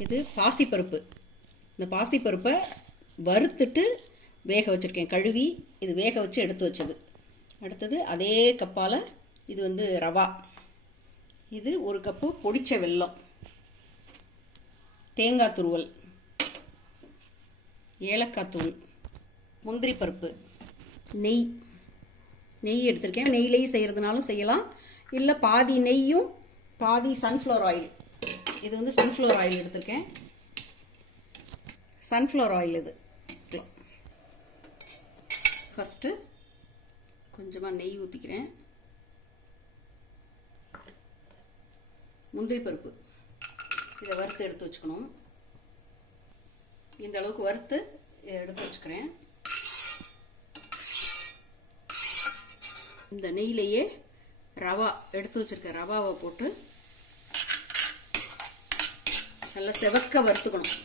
இது பாசிப்பருப்பு. இந்த பாசிப்பருப்பை வறுத்துட்டு வேக வச்சுருக்கேன். கழுவி இது வேக வச்சு எடுத்து வச்சது. அடுத்தது அதே கப்பால் இது வந்து ரவா. இது ஒரு கப்பு பொடிச்ச வெல்லம். தேங்காய் துருவல். ஏலக்காய் தூள். முந்திரி பருப்பு. நெய். நெய் எடுத்திருக்கேன். நெய்லேயும் செய்கிறதுனாலும் செய்யலாம். இல்லை பாதி நெய்யும் பாதி சன்ஃப்ளவர் ஆயில் இது வந்து சன்ஃப்ளவர் ஆயில் எடுத்திருக்கேன். சன்ஃப்ளவர் ஆயில் இது. ஃபஸ்ட்டு கொஞ்சமாக நெய் ஊற்றிக்கிறேன் முந்திரி பருப்பு. இதை வறுத்து எடுத்து வச்சுக்கணும். இந்த அளவுக்கு வறுத்து எடுத்து வச்சுக்கிறேன். இந்த நெய்லையே ரவா எடுத்து வச்சுருக்கேன் ரவாவை போட்டு நல்லா செவக்க வறுத்துக்கணும்.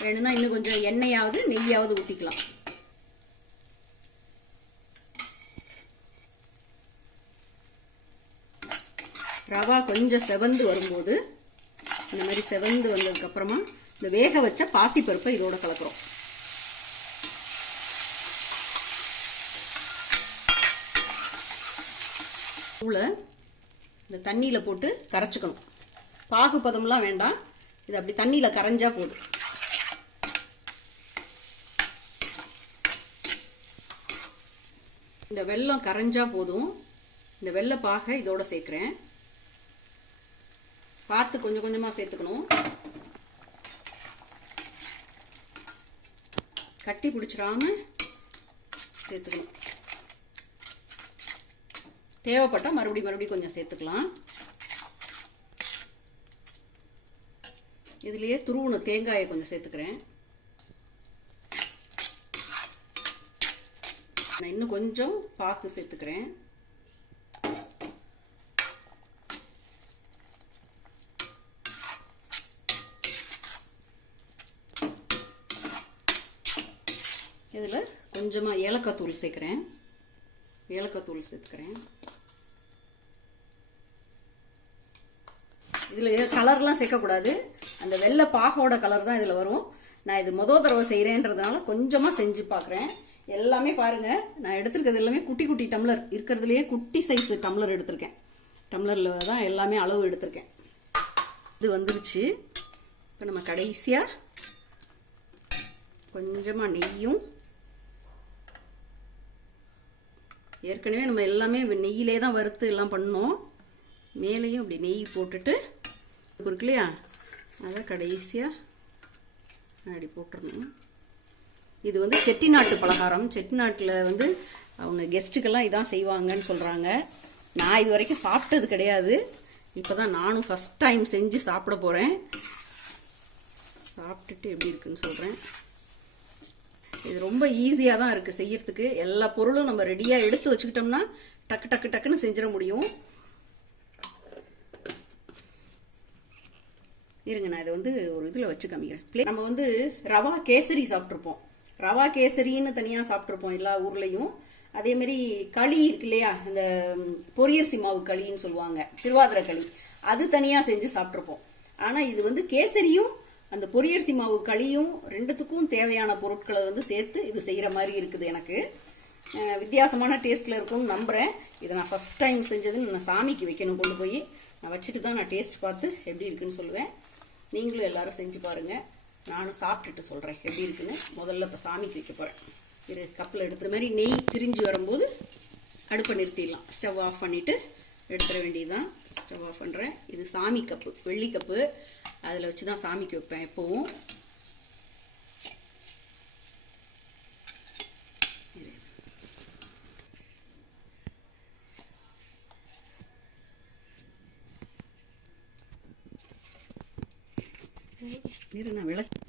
வேணும்னா இன்னும் கொஞ்சம் எண்ணெயாவது நெய்யாவது ஊற்றிக்கலாம் ரவா கொஞ்சம் செவந்து வரும்போது இந்த மாதிரி செவந்து வந்ததுக்கப்புறமா இந்த வேக வச்ச பாசிப்பருப்பை இதோட கலக்கிறோம். தூளை இந்த தண்ணியில் போட்டு கரைச்சிக்கணும். பாகுபதம்லாம் வேண்டாம். இது அப்படி தண்ணியில் கரைஞ்சா போதும். இந்த வெல்லம் கரைஞ்சா போதும். இந்த வெள்ளை பாகை இதோட சேர்க்குறேன். பார்த்து கொஞ்சம் கொஞ்சமாக சேர்த்துக்கணும். கட்டி பிடிச்சிடாம சேர்த்துக்கணும். தேவைப்பட்டால் மறுபடியும் மறுபடியும் கொஞ்சம் சேர்த்துக்கலாம். இதுலேயே துருவுன தேங்காயை கொஞ்சம் சேர்த்துக்கிறேன். நான் இன்னும் கொஞ்சம் பாக்கு சேர்த்துக்கிறேன். இதில் கொஞ்சமாக ஏலக்காய் தூள் சேர்க்குறேன். ஏலக்காய் தூள் சேர்த்துக்கிறேன். இதில் கலர்லாம் சேர்க்கக்கூடாது. அந்த வெள்ளை பாகோட கலர் தான் இதில் வரும். நான் இது மொதல் தடவை செய்கிறேன்றதுனால கொஞ்சமாக செஞ்சு பார்க்குறேன் எல்லாமே பாருங்கள் நான் எடுத்திருக்கிறது எல்லாமே குட்டி குட்டி டம்ளர். இருக்கிறதுலையே குட்டி சைஸ் டம்ளர் எடுத்திருக்கேன். டம்ளரில் தான் எல்லாமே அளவு எடுத்திருக்கேன். இது வந்துருச்சு. இப்போ நம்ம கடைசியாக கொஞ்சமாக நெய்யும். ஏற்கனவே நம்ம எல்லாமே நெய்யிலே தான் வறுத்து எல்லாம் பண்ணோம். மேலேயும் இப்படி நெய் போட்டுட்டு இருக்கு இல்லையா அதை கடைசியாக அப்படி போட்டுடணும் இது வந்து செட்டிநாட்டு பலகாரம். செட்டிநாட்டில் வந்து அவங்க கெஸ்ட்டுக்கெல்லாம் இதான் செய்வாங்கன்னு சொல்கிறாங்க நான் இது வரைக்கும் சாப்பிட்டது கிடையாது. இப்போ தான் நானும் ஃபஸ்ட் டைம் செஞ்சு சாப்பிட போகிறேன் சாப்பிட்டுட்டு எப்படி இருக்குன்னு சொல்கிறேன் இது ரொம்ப ஈஸியாக தான் இருக்குது செய்யறதுக்கு. எல்லா பொருளும் நம்ம ரெடியாக எடுத்து வச்சுக்கிட்டோம்னா டக்கு டக்கு டக்குன்னு செஞ்சிட முடியும். இருங்க நான் இதை வந்து ஒரு இதில் வச்சு காமிக்கிறேன். நம்ம வந்து ரவா கேசரி சாப்பிட்ருப்போம் ரவா கேசரின்னு தனியாக சாப்பிட்ருப்போம் எல்லா ஊர்லேயும். அதேமாரி களி இருக்கு இல்லையா? இந்த பொரியரிசி மாவு களின்னு சொல்லுவாங்க. திருவாதிரை களி. அது தனியாக செஞ்சு சாப்பிட்ருப்போம் ஆனால் இது வந்து கேசரியும் அந்த பொரியரிசி மாவு களியும் ரெண்டுத்துக்கும் தேவையான பொருட்களை வந்து சேர்த்து இது செய்கிற மாதிரி இருக்குது எனக்கு. வித்தியாசமான டேஸ்ட்டில் இருக்கும்னு நம்புகிறேன் இதை நான் ஃபஸ்ட் டைம் செஞ்சதுன்னு நான் சாமிக்கு வைக்கணும் கொண்டு போய். நான் வச்சுட்டு தான் நான் டேஸ்ட் பார்த்து எப்படி இருக்குன்னு சொல்லுவேன். நீங்களும் எல்லாரும் செஞ்சு பாருங்கள் நானும் சாப்பிட்டுட்டு சொல்கிறேன் எப்படி இருக்குன்னு? முதல்ல இப்போ சாமிக்கு வைக்க போகிறேன் இரு கப்பில் எடுத்த மாதிரி நெய் பிரிஞ்சு வரும்போது அடுப்பை நிறுத்திடலாம். ஸ்டவ் ஆஃப் பண்ணிவிட்டு எடுத்துட வேண்டியதுதான். ஸ்டவ் ஆஃப் பண்ணுறேன் இது சாமி கப்பு வெள்ளி கப்பு. அதில் வச்சு தான் சாமிக்கு வைப்பேன் எப்போவும். இரு நான் விளக்கு